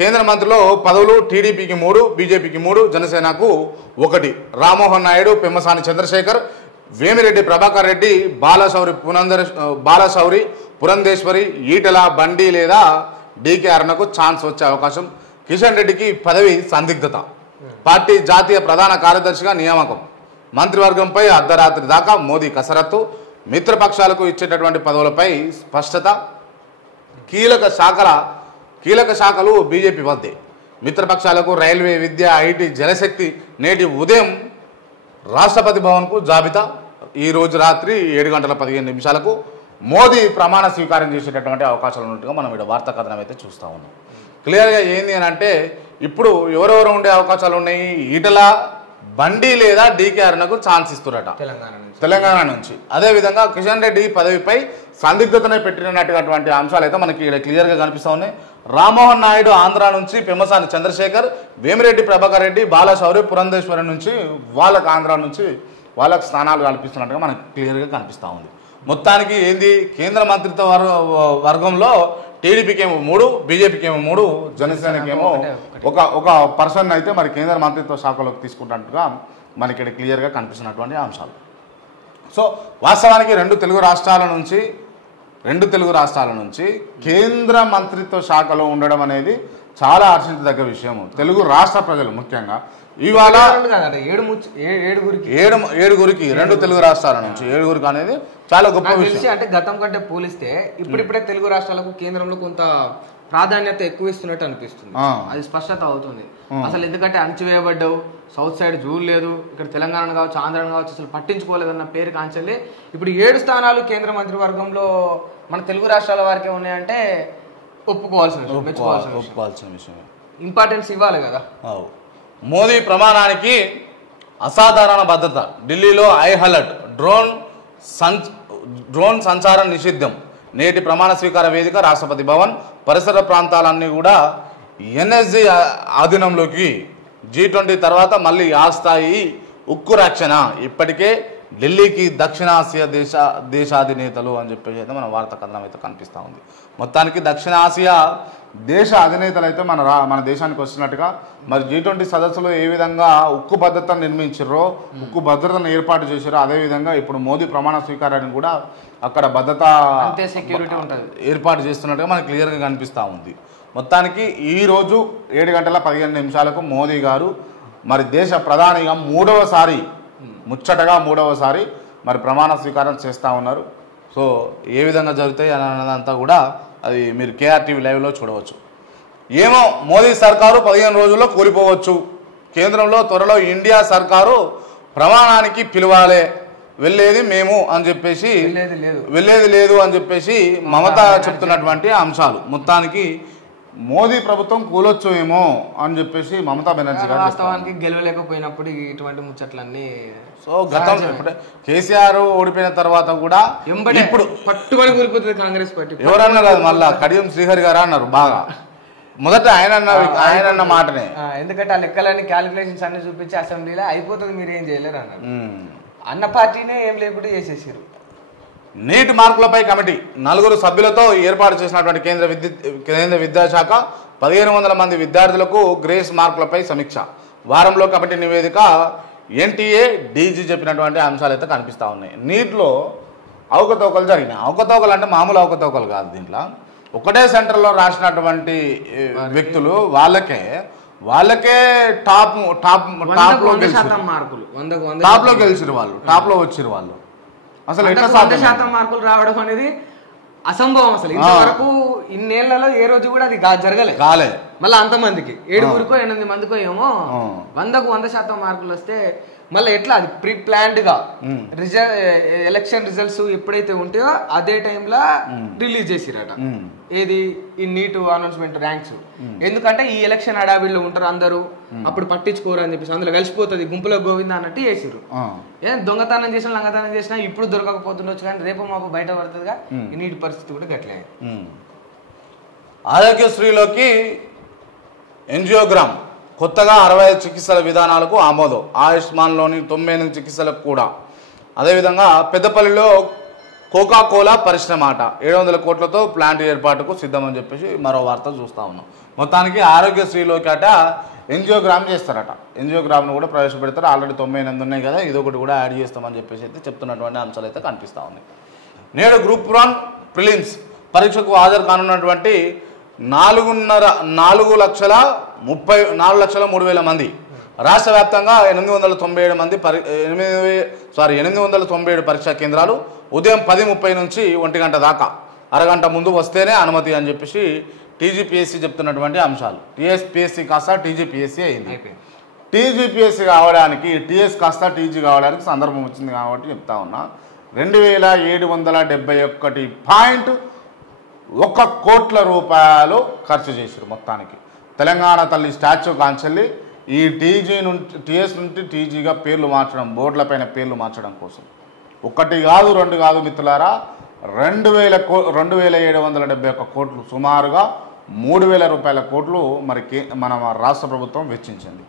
కేంద్ర మంత్రిలో పదవులు టీడీపీకి 3, బీజేపీకి 3, జనసేనకు 1. రామ్మోహన్ నాయుడు, పెమ్మసాని చంద్రశేఖర్, వేమిరెడ్డి ప్రభాకర్ రెడ్డి, బాలశౌరి, పురంధేశ్వరి, ఈటెల, బండి లేదా డీకే అరుణకు ఛాన్స్ వచ్చే అవకాశం. కిషన్ రెడ్డికి పదవి సందిగ్ధత. పార్టీ జాతీయ ప్రధాన కార్యదర్శిగా నియామకం. మంత్రివర్గంపై అర్ధరాత్రి దాకా మోదీ కసరత్తు. మిత్రపక్షాలకు ఇచ్చేటటువంటి పదవులపై స్పష్టత. కీలక శాఖలు బీజేపీ వద్దే. మిత్రపక్షాలకు రైల్వే, విద్య, ఐటీ, జలశక్తి నేటి ఉదయం రాష్ట్రపతి భవన్కు జాబితా. ఈరోజు రాత్రి 7:15 మోదీ ప్రమాణ స్వీకారం చేసేటటువంటి అవకాశాలు ఉన్నట్టుగా మనం ఇక్కడ వార్తా కథనం అయితే చూస్తూ ఉన్నాం. క్లియర్గా ఏంది అని అంటే ఇప్పుడు ఎవరెవరు ఉండే అవకాశాలు ఉన్నాయి? ఈటల, బండి లేదా డీకే అరుణకు ఛాన్స్ ఇస్తున్నట తెలంగాణ నుంచి. అదేవిధంగా కిషన్ రెడ్డి పదవిపై సందిగ్ధతనే పెట్టినటువంటి అంశాలు అయితే మనకి ఇక్కడ క్లియర్గా కనిపిస్తూ ఉన్నాయి. రామ్మోహన్ నాయుడు ఆంధ్ర నుంచి, పెమ్మసాని చంద్రశేఖర్, వేమిరెడ్డి ప్రభాకర్ రెడ్డి, బాలశౌరి, పురంధేశ్వరి నుంచి వాళ్ళకు ఆంధ్ర నుంచి వాళ్ళకు స్థానాలు కల్పిస్తున్నట్టుగా మనకి క్లియర్గా కనిపిస్తూ ఉంది. మొత్తానికి ఏంది, కేంద్ర మంత్రిత్వ వర్గంలో టీడీపీకి ఏమో 3, బీజేపీకి ఏమో 3, జనసేనకేమో ఒక పర్సన్ అయితే మరి కేంద్ర మంత్రిత్వ శాఖలోకి తీసుకుంటున్నట్టుగా మనకి ఇక్కడ క్లియర్గా కనిపిస్తున్నటువంటి అంశాలు. సో వాస్తవానికి రెండు తెలుగు రాష్ట్రాల నుంచి కేంద్ర మంత్రిత్వ శాఖలో ఉండడం అనేది చాలా హర్షించదగ్గ విషయము. తెలుగు రాష్ట్ర ప్రజలు ముఖ్యంగా ఇవాళ 7గురికి 2 తెలుగు రాష్ట్రాల నుంచి 7గురికి అనేది చాలా గొప్ప విషయం. అంటే గతం కంటే పోలిస్తే ఇప్పుడిప్పుడే తెలుగు రాష్ట్రాలకు కేంద్రంలో కొంత ప్రాధాన్యత ఎక్కువ ఇస్తున్నట్టు అనిపిస్తుంది. అది స్పష్టత అవుతుంది అసలు. ఎందుకంటే అణచివేయబడ్డావు, సౌత్ సైడ్ చూడలేదు, ఇక్కడ తెలంగాణ కావచ్చు, ఆంధ్రాను కావచ్చు, అసలు పట్టించుకోలేదన్న పేరు కాంచెల్లి ఇప్పుడు 7 స్థానాలు కేంద్ర మంత్రివర్గంలో మన తెలుగు రాష్ట్రాల వారికే ఉన్నాయంటే ఒప్పుకోవాల్సిన విషయం. ఇంపార్టెన్స్ ఇవ్వాలి కదా. మోదీ ప్రమాణానికి అసాధారణ భద్రత. ఢిల్లీలో హై అలర్ట్. డ్రోన్ సంచారం నిషిద్ధం. నేటి ప్రమాణ స్వీకార వేదిక రాష్ట్రపతి భవన్. పరిసర ప్రాంతాలన్నీ కూడా ఎన్ఎస్జీ ఆధీనంలోకి. G20 తర్వాత మళ్ళీ ఆ స్థాయి ఉక్కు రక్షణ. ఇప్పటికే ఢిల్లీకి దక్షిణాసియా దేశాధినేతలు అని చెప్పేసి అయితే మన వార్తా కథనం అయితే కనిపిస్తూ ఉంది. మొత్తానికి దక్షిణాసియా దేశ అధినేతలు అయితే మన దేశానికి వస్తున్నట్టుగా మరి G20 సదస్సులో ఏ విధంగా ఉక్కు భద్రతను నిర్మించారో, ఉక్కు భద్రతను ఏర్పాటు చేశారో అదేవిధంగా ఇప్పుడు మోదీ ప్రమాణ స్వీకారాన్ని కూడా అక్కడ భద్రత సెక్యూరిటీ ఉంటుంది ఏర్పాటు చేస్తున్నట్టుగా మనకు క్లియర్గా కనిపిస్తూ ఉంది. మొత్తానికి ఈరోజు 7:15 మోదీ గారు మరి దేశ ప్రధానిగా ముచ్చటగా మూడవసారి మరి ప్రమాణ స్వీకారం చేస్తూ ఉన్నారు. సో ఏ విధంగా జరుగుతాయి అన్నదంతా కూడా అది మీరు కేఆర్టీవీ లైవ్లో చూడవచ్చు. ఏమో మోదీ సర్కారు 15 రోజుల్లో కూలిపోవచ్చు. కేంద్రంలో త్వరలో ఇండియా సర్కారు ప్రమాణానికి పిలవాలే, వెళ్ళేది మేము అని చెప్పేసి వెళ్ళేది లేదు అని చెప్పేసి మమత చెప్తున్నటువంటి అంశాలు. మొత్తానికి మోదీ ప్రభుత్వం కూలొచ్చు ఏమో అని చెప్పేసి మమతా బెనర్జీ గారు వాస్తవానికి గెలవలేకపోయినప్పుడు ఇటువంటి ముచ్చట్లన్నీ. సో గతం కేసీఆర్ ఓడిపోయిన తర్వాత కూడా ఇప్పుడు పట్టుబడి కూలిపోతుంది కాంగ్రెస్ పార్టీ. ఎవరన్నా కాదు, మళ్ళా కడియం శ్రీహరి గారు అన్నారు బాగా మొదట ఆయన మాటనే. ఎందుకంటే ఆ లెక్కలన్నీ క్యాలిక్యులేషన్స్ అన్ని చూపించి అసెంబ్లీలో అయిపోతుంది, మీరు ఏం చేయలేరు అన్నారు. అన్న పార్టీనే ఏం లేకుండా చేసేసారు. నీట్ మార్కులపై కమిటీ 4 సభ్యులతో ఏర్పాటు చేసినటువంటి కేంద్ర విద్యాశాఖ 1500 మంది విద్యార్థులకు గ్రేస్ మార్కులపై సమీక్ష. వారంలో కమిటీ నివేదిక. ఎన్టీఏ డీజీ చెప్పినటువంటి అంశాలు అయితే కనిపిస్తూ ఉన్నాయి. నీట్లో అవకతవకలు జరిగినాయి. అవకతవకలు అంటే మామూలు అవకతవకలు కాదు. దీంట్లో ఒకటే సెంటర్లో రాసినటువంటి వ్యక్తులు వాళ్ళకే టాప్లో గెలిచిరు వాళ్ళు, టాప్లో వచ్చిరు వాళ్ళు. అసలు 100% మార్కులు రావడం అనేది అసంభవం. అసలు ఇంతవరకు ఇన్నేళ్లలో ఏ రోజు కూడా అది జరగలేదు. మళ్ళీ అంతమందికి 7గురికో 8 మందికో ఏమో 100% మార్కులు వస్తే మళ్ళీ ఎట్లా అది ప్రీ ప్లాన్డ్ గా ఎలక్షన్ రిజల్ట్స్ ఎప్పుడైతే ఉంటాయో అదే టైంలో రిలీజ్ చేసిరట. ఏది ఈ నీట్ అనౌన్స్మెంట్ ర్యాంక్స్. ఎందుకంటే ఈ ఎలక్షన్ అడావిల్లో ఉంటారు అందరూ, అప్పుడు పట్టించుకోరు అని చెప్పేసి అందులో కలిసిపోతుంది గుంపులో గోవింద అన్నట్టు చేసిరు. ఏం దొంగతనం చేసినా లంగతనం చేసినా ఇప్పుడు దొరకకపోతుండొచ్చు, కానీ రేపు మాకు బయట పడుతుందిగా. ఈ నీటి పరిస్థితి కూడా గట్లే. ఆరోగ్యశ్రీలోకి ఎంజియోగ్రామ్ కొత్తగా 65 చికిత్సల విధానాలకు ఆమోదం. ఆయుష్మాన్లోని 98 చికిత్సలకు కూడా. అదేవిధంగా పెద్దపల్లిలో కోకా కోలా పరిశ్రమ 700 కోట్లతో ప్లాంట్ ఏర్పాటుకు సిద్ధమని చెప్పేసి మరో వార్త చూస్తూ ఉన్నాం. మొత్తానికి ఆరోగ్యశ్రీలోకి అట ఎంజియోగ్రామ్ చేస్తారట. ఎంజియోగ్రామ్ను కూడా ప్రవేశపెడతారు. ఆల్రెడీ 98 ఉన్నాయి కదా, ఇదొకటి కూడా యాడ్ చేస్తామని చెప్పేసి అయితే చెప్తున్నటువంటి అంశాలు అయితే కనిపిస్తూ ఉన్నాయి. నేడు గ్రూప్ 1 ప్రిలిమ్స్ పరీక్షకు హాజరు కానున్నటువంటి 4,03,000 మంది, రాష్ట్ర వ్యాప్తంగా 897 పరీక్షా కేంద్రాలు, ఉదయం 10:30 నుంచి 1 గంట దాకా, అరగంట ముందు వస్తేనే అనుమతి అని చెప్పేసి టీజీపీఎస్సీ చెప్తున్నటువంటి అంశాలు. టీఎస్పీఎస్సీ కాస్త టీజీపీఎస్సీ అయింది. టీజీపీఎస్సీ కావడానికి, టీఎస్ కాస్త టీజీ కావడానికి సందర్భం వచ్చింది కాబట్టి చెప్తా ఉన్నా. 2,771.1 కోట్ల రూపాయలు ఖర్చు చేశారు మొత్తానికి. తెలంగాణ తల్లి స్టాచ్యూ కాంచెల్లి ఈ టీజీ నుండి టీఎస్ నుండి టీజీగా పేర్లు మార్చడం, బోర్డులపైన పేర్లు మార్చడం కోసం 1 కాదు 2 కాదు మిత్రులారా, 2,771 కోట్లు, సుమారుగా 3,000 రూపాయల కోట్లు మరి మన రాష్ట్ర ప్రభుత్వం వెచ్చించింది.